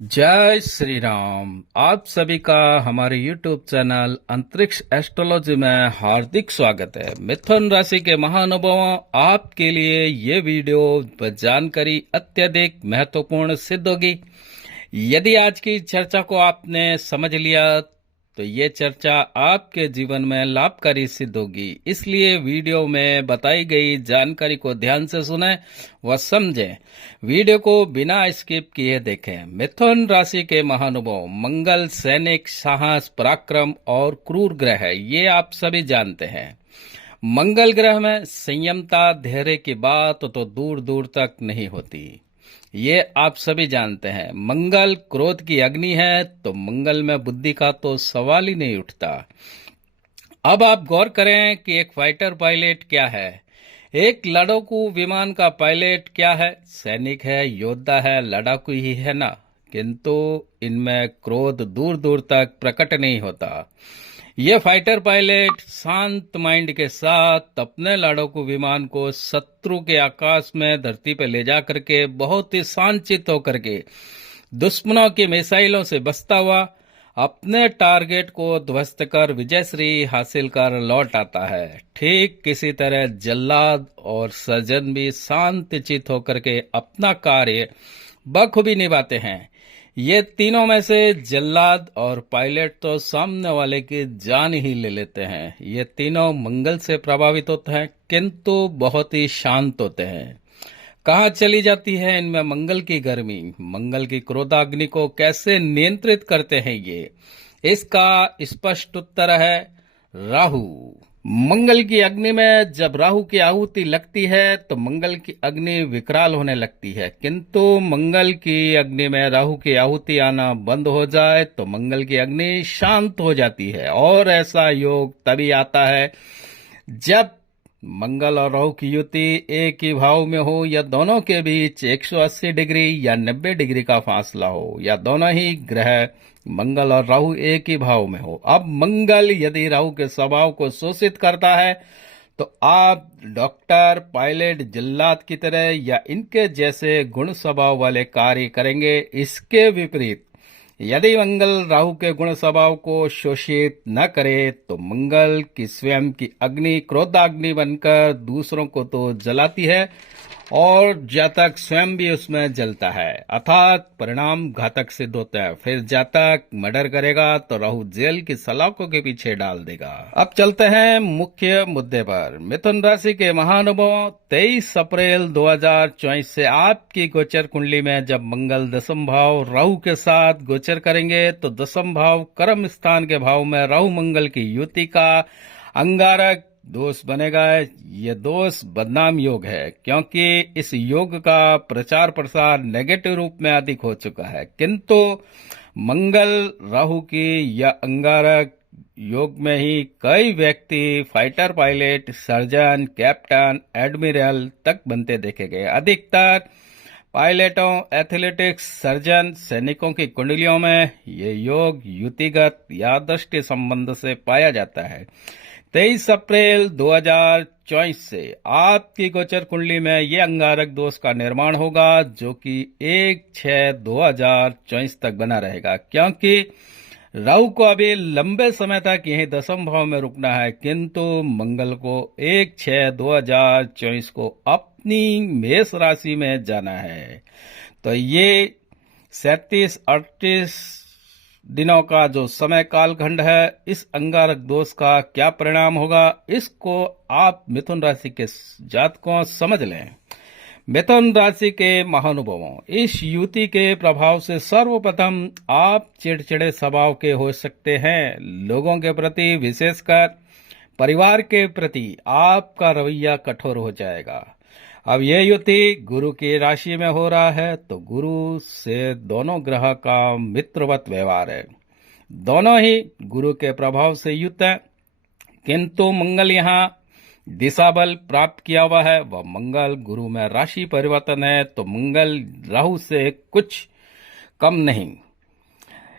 जय श्री राम। आप सभी का हमारे YouTube चैनल अंतरिक्ष एस्ट्रोलॉजी में हार्दिक स्वागत है। मिथुन राशि के महानुभावों, आपके लिए ये वीडियो जानकारी अत्यधिक महत्वपूर्ण सिद्ध होगी। यदि आज की चर्चा को आपने समझ लिया तो ये चर्चा आपके जीवन में लाभकारी सिद्ध होगी। इसलिए वीडियो में बताई गई जानकारी को ध्यान से सुनें व समझें। वीडियो को बिना स्किप किए देखें। मिथुन राशि के महानुभाव मंगल सैनिक, साहस, पराक्रम और क्रूर ग्रह है, ये आप सभी जानते हैं। मंगल ग्रह में संयमता, धैर्य की बात तो दूर दूर तक नहीं होती, ये आप सभी जानते हैं। मंगल क्रोध की अग्नि है, तो मंगल में बुद्धि का तो सवाल ही नहीं उठता। अब आप गौर करें कि एक फाइटर पायलट क्या है, एक लड़ाकू विमान का पायलट क्या है। सैनिक है, योद्धा है, लड़ाकू ही है ना, किंतु इनमें क्रोध दूर दूर तक प्रकट नहीं होता। ये फाइटर पायलट शांत माइंड के साथ अपने लड़ाकू विमान को शत्रु के आकाश में धरती पर ले जा करके बहुत ही शांतचित्त होकर के दुश्मनों की मिसाइलों से बचता हुआ अपने टारगेट को ध्वस्त कर विजयश्री हासिल कर लौट आता है। ठीक किसी तरह जल्लाद और सर्जन भी शांतचित्त होकर के अपना कार्य बखूबी निभाते हैं। ये तीनों में से जल्लाद और पायलट तो सामने वाले की जान ही ले लेते हैं। ये तीनों मंगल से प्रभावित होते हैं, किंतु बहुत ही शांत होते हैं। कहाँ चली जाती है इनमें मंगल की गर्मी? मंगल की क्रोधाग्नि को कैसे नियंत्रित करते हैं ये? इसका स्पष्ट उत्तर है राहु। मंगल की अग्नि में जब राहु की आहुति लगती है तो मंगल की अग्नि विकराल होने लगती है, किंतु मंगल की अग्नि में राहु की आहुति आना बंद हो जाए तो मंगल की अग्नि शांत हो जाती है। और ऐसा योग तभी आता है जब मंगल और राहु की युति एक ही भाव में हो, या दोनों के बीच 180 डिग्री या 90 डिग्री का फासला हो, या दोनों ही ग्रह मंगल और राहु एक ही भाव में हो। अब मंगल यदि राहु के स्वभाव को शोषित करता है तो आप डॉक्टर, पायलट, जल्लाद की तरह या इनके जैसे गुण स्वभाव वाले कार्य करेंगे। इसके विपरीत यदि मंगल राहु के गुण स्वभाव को शोषित न करे तो मंगल की स्वयं की अग्नि क्रोधाग्नि बनकर दूसरों को तो जलाती है और जातक स्वयं भी उसमें जलता है, अर्थात परिणाम घातक सिद्ध होता है। फिर जातक मर्डर करेगा तो राहु जेल की सलाखों के पीछे डाल देगा। अब चलते हैं मुख्य मुद्दे पर। मिथुन राशि के महानुभावों, 23 अप्रैल 2024 से आपकी गोचर कुंडली में जब मंगल दशम भाव राहु के साथ गोचर करेंगे तो दशम भाव कर्म स्थान के भाव में राहु मंगल की युति का अंगारक दोष बनेगा। ये दोष बदनाम योग है, क्योंकि इस योग का प्रचार प्रसार नेगेटिव रूप में अधिक हो चुका है। किंतु मंगल राहु की यह अंगारक योग में ही कई व्यक्ति fighter pilot, surgeon, captain, admiral तक बनते देखे गए। अधिकतर पायलटों, एथलेटिक्स, सर्जन, सैनिकों की कुंडलियों में ये योग युतिगत या दृष्टि संबंध से पाया जाता है। 23 अप्रैल 2024 से आपकी गोचर कुंडली में ये अंगारक दोष का निर्माण होगा, जो कि 1/6/2024 तक बना रहेगा, क्योंकि राहु को अभी लंबे समय तक यही दशम भाव में रुकना है, किंतु मंगल को 1/6/2024 को अपनी मेष राशि में जाना है। तो ये 37-38 दिनों का जो समय कालखंड है, इस अंगारक दोष का क्या परिणाम होगा, इसको आप मिथुन राशि के जातकों समझ लें। मिथुन राशि के महानुभावों, इस युति के प्रभाव से सर्वप्रथम आप चिड़चिड़े स्वभाव के हो सकते हैं। लोगों के प्रति, विशेषकर परिवार के प्रति आपका रवैया कठोर हो जाएगा। अब यह युति गुरु की राशि में हो रहा है, तो गुरु से दोनों ग्रह का मित्रवत व्यवहार है। दोनों ही गुरु के प्रभाव से युक्त है, किंतु मंगल यहाँ दिशा बल प्राप्त किया हुआ है। वह मंगल गुरु में राशि परिवर्तन है, तो मंगल राहु से कुछ कम नहीं।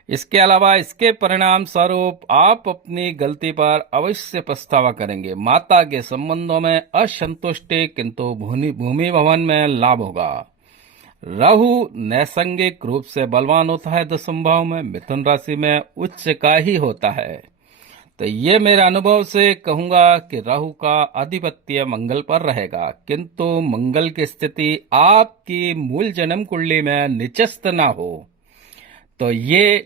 इसके अलावा इसके परिणाम स्वरूप आप अपनी गलती पर अवश्य पछतावा करेंगे। माता के संबंधों में असंतुष्टि, किंतु भूमि भवन में लाभ होगा। राहु नैसंगिक रूप से बलवान होता है 10वें भाव में, मिथुन राशि में उच्च का ही होता है। तो ये मेरे अनुभव से कहूंगा कि राहु का आधिपत्य मंगल पर रहेगा, किंतु मंगल की स्थिति आपकी मूल जन्म कुंडली में निचस्त ना हो तो ये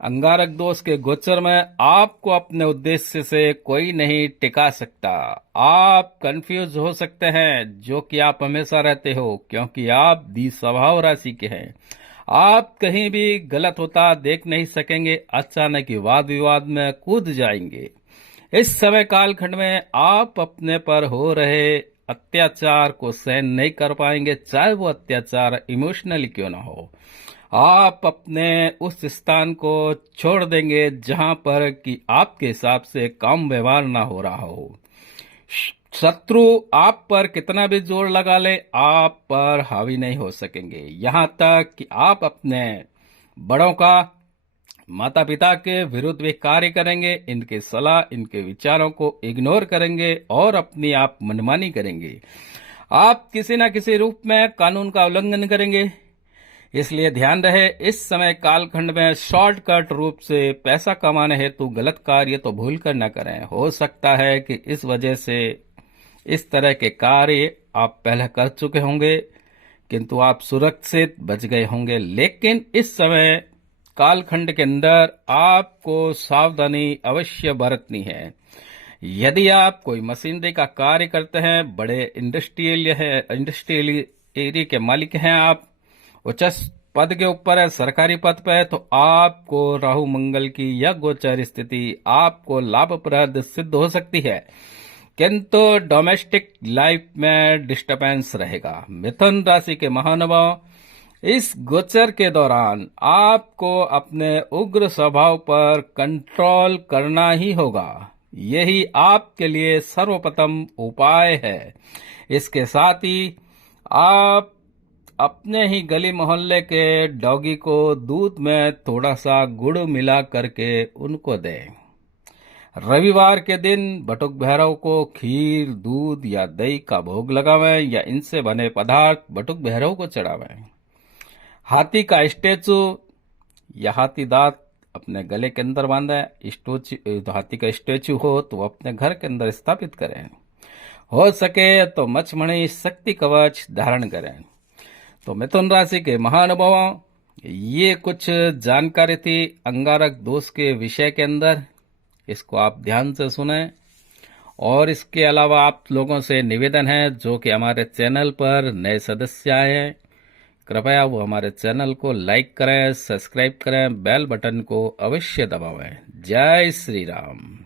अंगारक दोष के गोचर में आपको अपने उद्देश्य से कोई नहीं टिका सकता। आप कंफ्यूज हो सकते हैं, जो कि आप हमेशा रहते हो, क्योंकि आप द्विस्वभाव राशि के हैं। आप कहीं भी गलत होता देख नहीं सकेंगे, अचानक ही वाद विवाद में कूद जाएंगे। इस समय कालखंड में आप अपने पर हो रहे अत्याचार को सहन नहीं कर पाएंगे, चाहे वो अत्याचार इमोशनली क्यों ना हो। आप अपने उस स्थान को छोड़ देंगे जहां पर कि आपके हिसाब से काम व्यवहार ना हो रहा हो। शत्रु आप पर कितना भी जोर लगा ले, आप पर हावी नहीं हो सकेंगे, यहां तक कि आप अपने बड़ों का, माता पिता के विरुद्ध भी कार्य करेंगे, इनके सलाह, इनके विचारों को इग्नोर करेंगे और अपनी आप मनमानी करेंगे। आप किसी न किसी रूप में कानून का उल्लंघन करेंगे। इसलिए ध्यान रहे, इस समय कालखंड में शॉर्टकट रूप से पैसा कमाने हेतु गलत कार्य तो भूल कर न करें। हो सकता है कि इस वजह से इस तरह के कार्य आप पहले कर चुके होंगे, किंतु आप सुरक्षित बच गए होंगे। लेकिन इस समय कालखंड के अंदर आपको सावधानी अवश्य बरतनी है। यदि आप कोई मशीनरी का कार्य करते हैं, बड़े इंडस्ट्रियल एरिया के मालिक हैं, आप उच्च पद के ऊपर है, सरकारी पद पे है, तो आपको राहु मंगल की यह गोचर स्थिति आपको लाभप्रद सिद्ध हो सकती है, किंतु डोमेस्टिक लाइफ में डिस्टर्बेंस रहेगा। मिथुन राशि के महानुभाव, इस गोचर के दौरान आपको अपने उग्र स्वभाव पर कंट्रोल करना ही होगा। यही आपके लिए सर्वप्रथम उपाय है। इसके साथ ही आप अपने ही गली मोहल्ले के डॉगी को दूध में थोड़ा सा गुड़ मिला करके उनको दें। रविवार के दिन बटुक भैरव को खीर, दूध या दही का भोग लगावें या इनसे बने पदार्थ बटुक भैरव को चढ़ावें। हाथी का स्टेचू या हाथी दांत अपने गले के अंदर बांधें। हाथी का स्टेचू हो तो अपने घर के अंदर स्थापित करें। हो सके तो मच्छमणि शक्ति कवच धारण करें। तो मिथुन राशि के महानुभावों, ये कुछ जानकारी थी अंगारक दोष के विषय के अंदर। इसको आप ध्यान से सुने। और इसके अलावा आप लोगों से निवेदन है, जो कि हमारे चैनल पर नए सदस्य आए हैं, कृपया वो हमारे चैनल को लाइक करें, सब्सक्राइब करें, बेल बटन को अवश्य दबावें। जय श्री राम।